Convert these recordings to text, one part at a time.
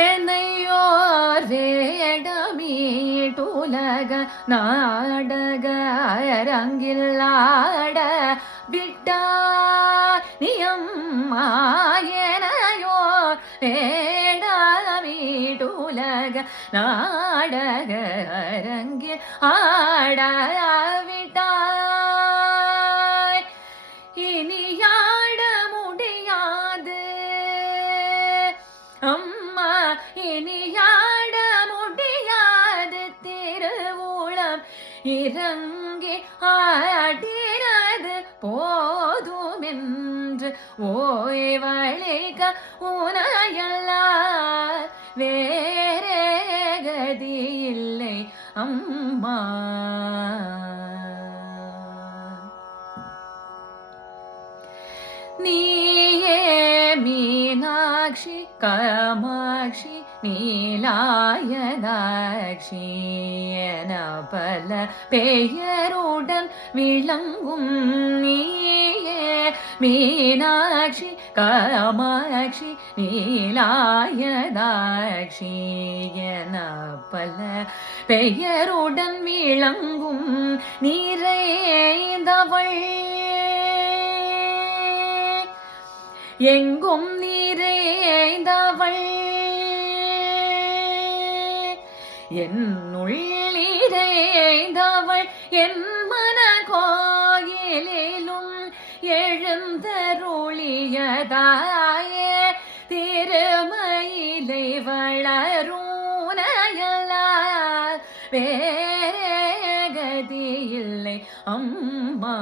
என்னையோர் வேடமீட்டுலக நாடக அரங்கில்லாட விட்டா நியம்மாயனையோர் வேடமீட்டுலக நாடக அரங்கில் ஆட விட்டாய் இனியாட முடியாது அம்மா இனியாட முடியாது திருவுளம் இறங்கி ஆடினது போதுமென்று ஓய்வழிக உனையல்லால் வேறே கதி இல்லை அம்மா. நீயே மீனாட்சி காமாட்சி நீலாயதாட்சி என பல பெயருடன் விளங்கும் நீயே மீனாட்சி காமாட்சி நீலாயதாட்சி என பல பெயருடன் விளங்கும் நிறைந்தவள் எங்கும் நிறைந்தவள் என்னுள் நிறைந்தவள் என் மன கோயிலிலும் எழுந்தருளியதாயே திருமயிலை வளருணையலால் வேறே கதி இல்லை அம்மா.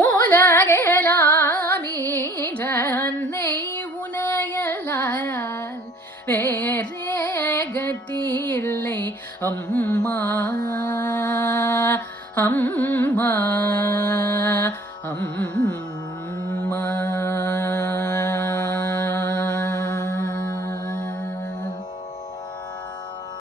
உலகெல்லாம் ஈன்ற அன்னை உனையலால் வேறே கதி இல்லை அம்மா அம்மா அம்மா.